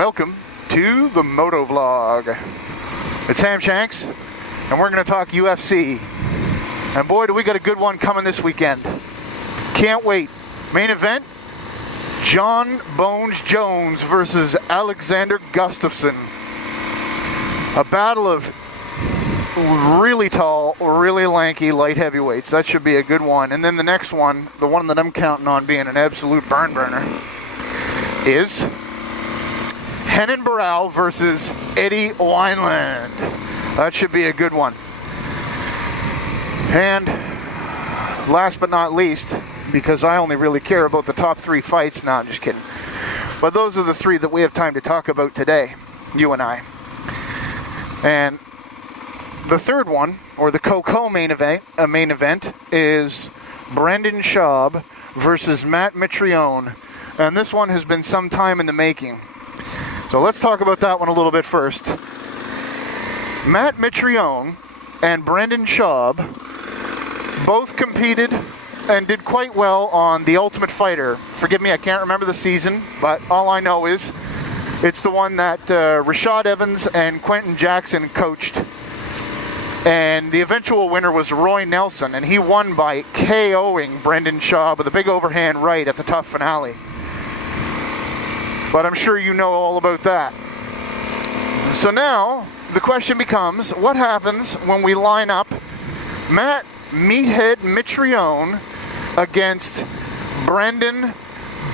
Welcome to the motovlog. It's Ham Shanks, and we're going to talk UFC. And boy, do we got a good one coming this weekend. Can't wait. Main event, John Bones Jones versus Alexander Gustafsson. A battle of really tall, really lanky light heavyweights. That should be a good one. And then the next one, the one that I'm counting on being an absolute barn burner, is Barao versus Eddie Wineland. That should be a good one. And last but not least, because I only really care about the top three fights. No, I'm just kidding. But those are the three that we have time to talk about today, you and I. And the third one, or the main event, is Brendan Schaub versus Matt Mitrione. And this one has been some time in the making. So let's talk about that one a little bit first. Matt Mitrione and Brendan Schaub both competed and did quite well on The Ultimate Fighter. Forgive me, I can't remember the season, but all I know is it's the one that Rashad Evans and Quentin Jackson coached. And the eventual winner was Roy Nelson, and he won by KOing Brendan Schaub with a big overhand right at the tough finale. But I'm sure you know all about that. So now, the question becomes, what happens when we line up Matt Meathead Mitrione against Brendan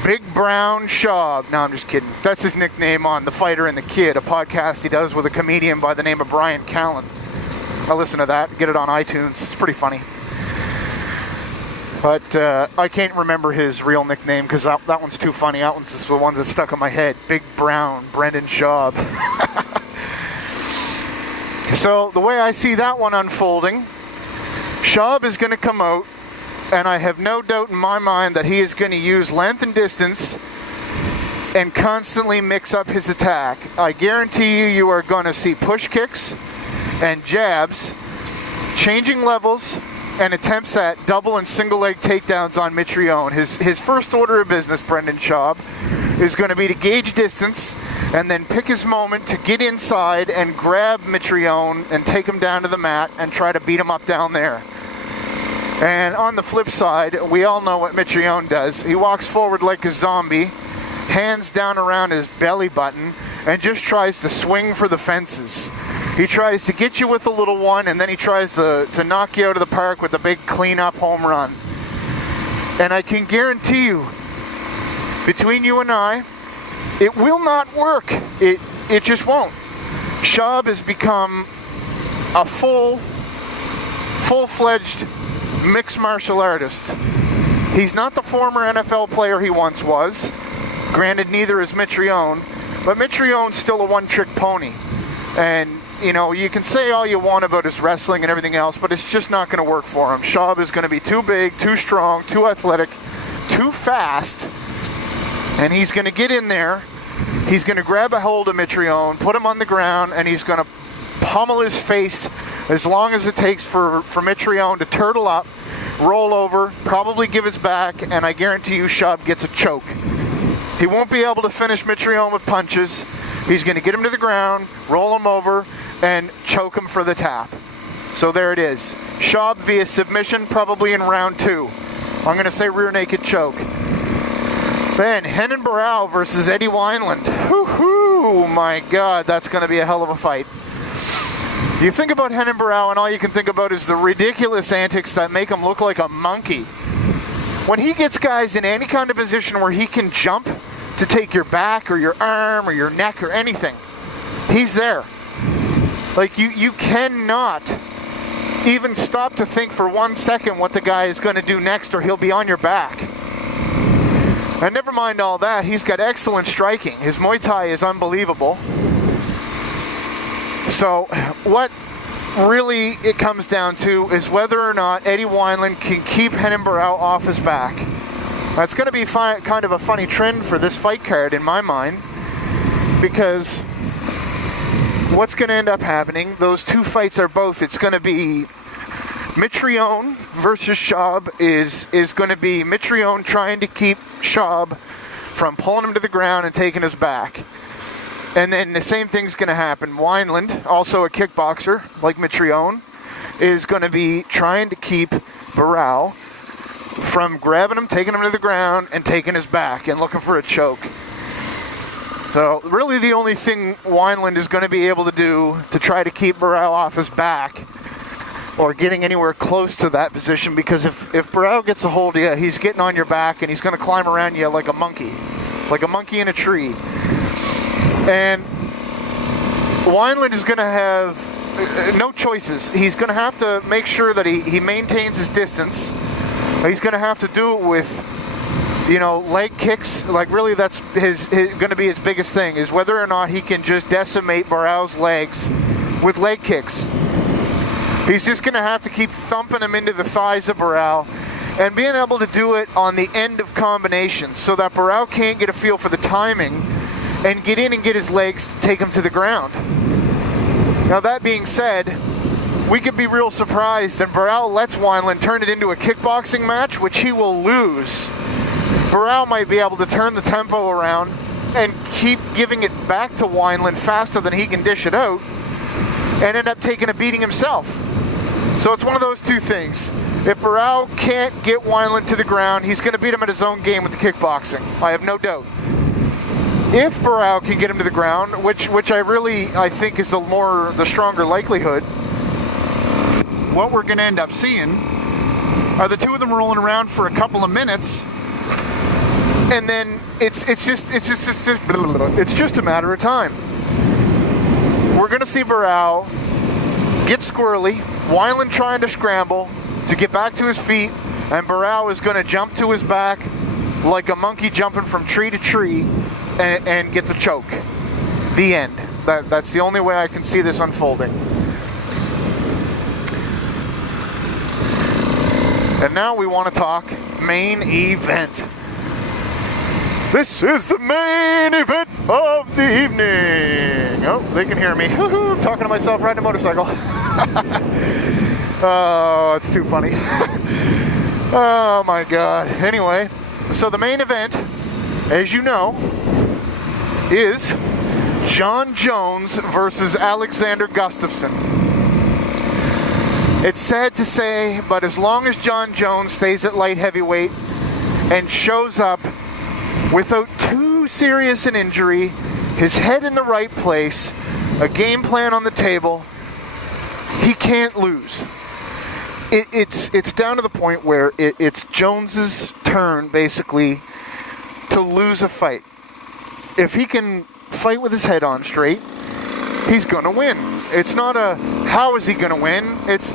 Big Brown Schaub? No, I'm just kidding. That's his nickname on The Fighter and the Kid, a podcast he does with a comedian by the name of Brian Callen. I listen to that, get it on iTunes. It's pretty funny. But I can't remember his real nickname because that one's too funny. That one's just the one that's stuck in my head. Big Brown, Brendan Schaub. So the way I see that one unfolding, Schaub is going to come out, and I have no doubt in my mind that he is going to use length and distance and constantly mix up his attack. I guarantee you are going to see push kicks and jabs, changing levels, and attempts at double and single leg takedowns on Mitrione. His first order of business, Brendan Schaub, is going to be to gauge distance and then pick his moment to get inside and grab Mitrione and take him down to the mat and try to beat him up down there. And on the flip side, we all know what Mitrione does. He walks forward like a zombie, hands down around his belly button, and just tries to swing for the fences. He tries to get you with a little one, and then he tries to knock you out of the park with a big clean-up home run. And I can guarantee you, between you and I, it will not work. It just won't. Schaub has become a full-fledged mixed martial artist. He's not the former NFL player he once was. Granted, neither is Mitrione, but Mitrione's still a one-trick pony. And you know, you can say all you want about his wrestling and everything else, but it's just not going to work for him. Schaub is going to be too big, too strong, too athletic, too fast, and he's going to get in there. He's going to grab a hold of Mitrione, put him on the ground, and he's going to pummel his face as long as it takes for Mitrione to turtle up, roll over, probably give his back, and I guarantee you Schaub gets a choke. He won't be able to finish Mitrione with punches. He's going to get him to the ground, roll him over, and choke him for the tap. So there it is. Schaub via submission, probably in round 2. I'm going to say rear naked choke. Then, Barao versus Eddie Wineland. Whoo-hoo! My God, that's going to be a hell of a fight. You think about Barao, and all you can think about is the ridiculous antics that make him look like a monkey. When he gets guys in any kind of position where he can jump to take your back or your arm or your neck or anything, he's there. Like, you cannot even stop to think for 1 second what the guy is going to do next, or he'll be on your back. And never mind all that, he's got excellent striking. His Muay Thai is unbelievable. So what really it comes down to is whether or not Eddie Wineland can keep Barao off his back. That's going to be kind of a funny trend for this fight card in my mind, because what's going to end up happening, those two fights are both, it's going to be Mitrione versus Schaub is going to be Mitrione trying to keep Schaub from pulling him to the ground and taking his back. And then the same thing's going to happen. Wineland, also a kickboxer like Mitrione, is going to be trying to keep Barao from grabbing him, taking him to the ground, and taking his back and looking for a choke. So really the only thing Wineland is going to be able to do to try to keep Barao off his back or getting anywhere close to that position, because if Barao gets a hold of you, he's getting on your back and he's going to climb around you like a monkey in a tree. And Wineland is going to have no choices. He's going to have to make sure that he maintains his distance. He's going to have to do it with, leg kicks. Like, really, that's going to be his biggest thing, is whether or not he can just decimate Barao's legs with leg kicks. He's just going to have to keep thumping him into the thighs of Barao and being able to do it on the end of combinations so that Barao can't get a feel for the timing and get in and get his legs to take him to the ground. Now, that being said, we could be real surprised and Barao lets Wineland turn it into a kickboxing match, which he will lose. Barao might be able to turn the tempo around and keep giving it back to Wineland faster than he can dish it out and end up taking a beating himself. So it's one of those two things. If Barao can't get Wineland to the ground, he's going to beat him at his own game with the kickboxing. I have no doubt. If Barao can get him to the ground, which I think is the stronger likelihood, what we're going to end up seeing are the two of them rolling around for a couple of minutes, and then it's just a matter of time. We're going to see Barao get squirrely, Wineland trying to scramble to get back to his feet, and Barao is going to jump to his back like a monkey jumping from tree to tree and get the choke. The end. That's the only way I can see this unfolding. And now we want to talk main event. This is the main event of the evening. Oh, they can hear me. I'm talking to myself riding a motorcycle. Oh, it's too funny. Oh my God. Anyway, so the main event, as you know, is Jon Jones versus Alexander Gustafsson. It's sad to say, but as long as Jon Jones stays at light heavyweight and shows up without too serious an injury, his head in the right place, a game plan on the table, he can't lose. It's down to the point where it's Jones's turn, basically, to lose a fight. If he can fight with his head on straight, he's going to win. It's not a how is he going to win, it's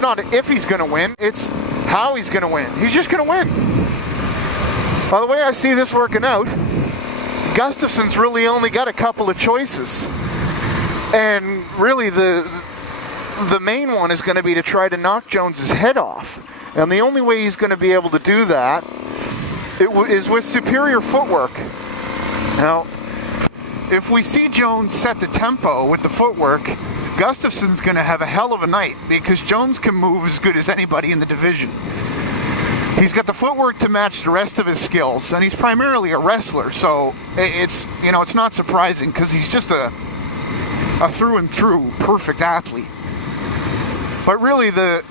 not a if he's going to win, it's how he's going to win. He's just going to win. By the way I see this working out, Gustafsson's really only got a couple of choices. And really the main one is going to be to try to knock Jones's head off. And the only way he's going to be able to do that is with superior footwork. Now, if we see Jones set the tempo with the footwork, Gustafsson's going to have a hell of a night because Jones can move as good as anybody in the division. He's got the footwork to match the rest of his skills, and he's primarily a wrestler, so it's not surprising because he's just a through and through perfect athlete. But really, the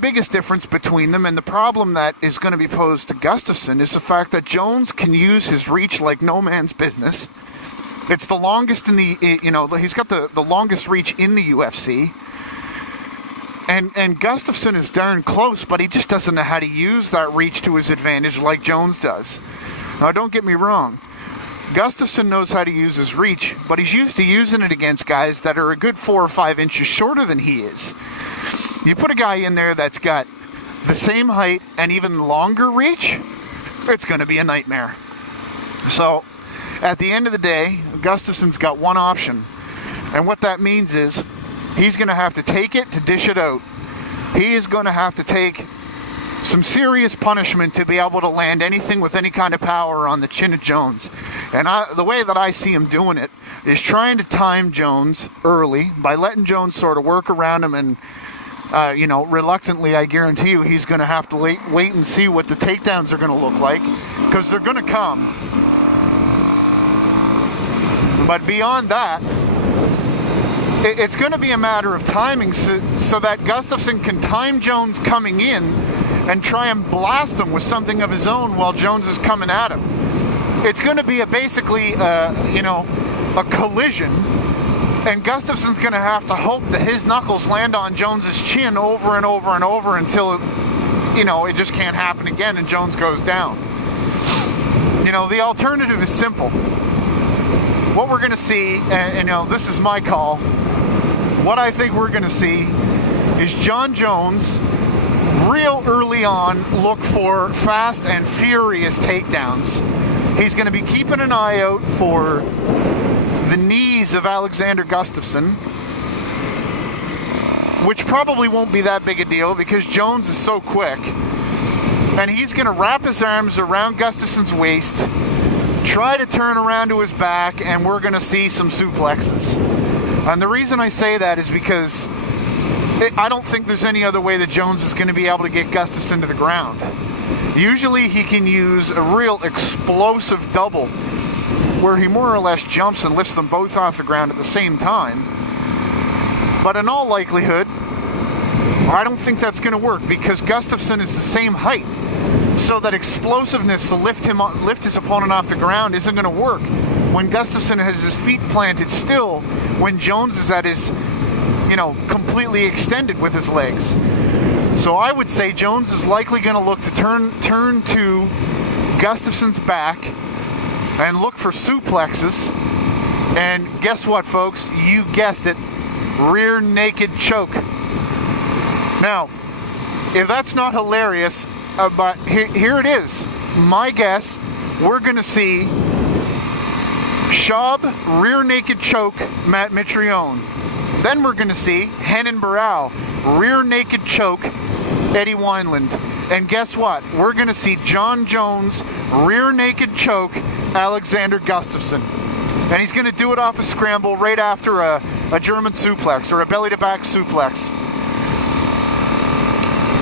biggest difference between them and the problem that is going to be posed to Gustafsson is the fact that Jones can use his reach like no man's business. It's the longest in the, he's got the longest reach in the UFC. And Gustafsson is darn close, but he just doesn't know how to use that reach to his advantage like Jones does. Now, don't get me wrong. Gustafsson knows how to use his reach, but he's used to using it against guys that are a good 4 or 5 inches shorter than he is. You put a guy in there that's got the same height and even longer reach, it's going to be a nightmare. So, at the end of the day, Gustafsson's got one option. And what that means is he's going to have to take it to dish it out. He is going to have to take some serious punishment to be able to land anything with any kind of power on the chin of Jones. And the way that I see him doing it is trying to time Jones early by letting Jones sort of work around him and reluctantly, I guarantee you he's going to have to wait and see what the takedowns are going to look like, because they're going to come. But beyond that, it's going to be a matter of timing so that Gustafsson can time Jones coming in and try and blast him with something of his own while Jones is coming at him. It's going to be basically a collision, and Gustafsson's going to have to hope that his knuckles land on Jones's chin over and over and over until it just can't happen again and Jones goes down. The alternative is simple. What we're going to see, and this is my call, what I think we're going to see is John Jones real early on look for fast and furious takedowns. He's going to be keeping an eye out for the knees of Alexander Gustafsson, which probably won't be that big a deal because Jones is so quick. And he's going to wrap his arms around Gustafsson's waist, try to turn around to his back, and we're going to see some suplexes. And the reason I say that is because I don't think there's any other way that Jones is going to be able to get Gustafsson to the ground. Usually he can use a real explosive double where he more or less jumps and lifts them both off the ground at the same time. But in all likelihood, I don't think that's going to work because Gustafsson is the same height. So that explosiveness to lift his opponent off the ground isn't going to work when Gustafsson has his feet planted still, when Jones is at his, completely extended with his legs. So I would say Jones is likely going to look to turn to Gustafsson's back and look for suplexes. And guess what, folks? You guessed it. Rear naked choke. Now, if that's not hilarious, but here it is. My guess, we're going to see Schaub rear naked choke Matt Mitrione. Then we're going to see Henan Barao rear naked choke Eddie Wineland. And guess what? We're going to see John Jones rear naked choke Alexander Gustafsson. And he's going to do it off a scramble right after a German suplex or a belly-to-back suplex.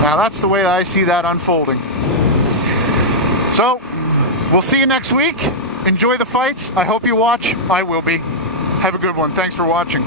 Now that's the way that I see that unfolding. So, we'll see you next week. Enjoy the fights. I hope you watch. I will be. Have a good one. Thanks for watching.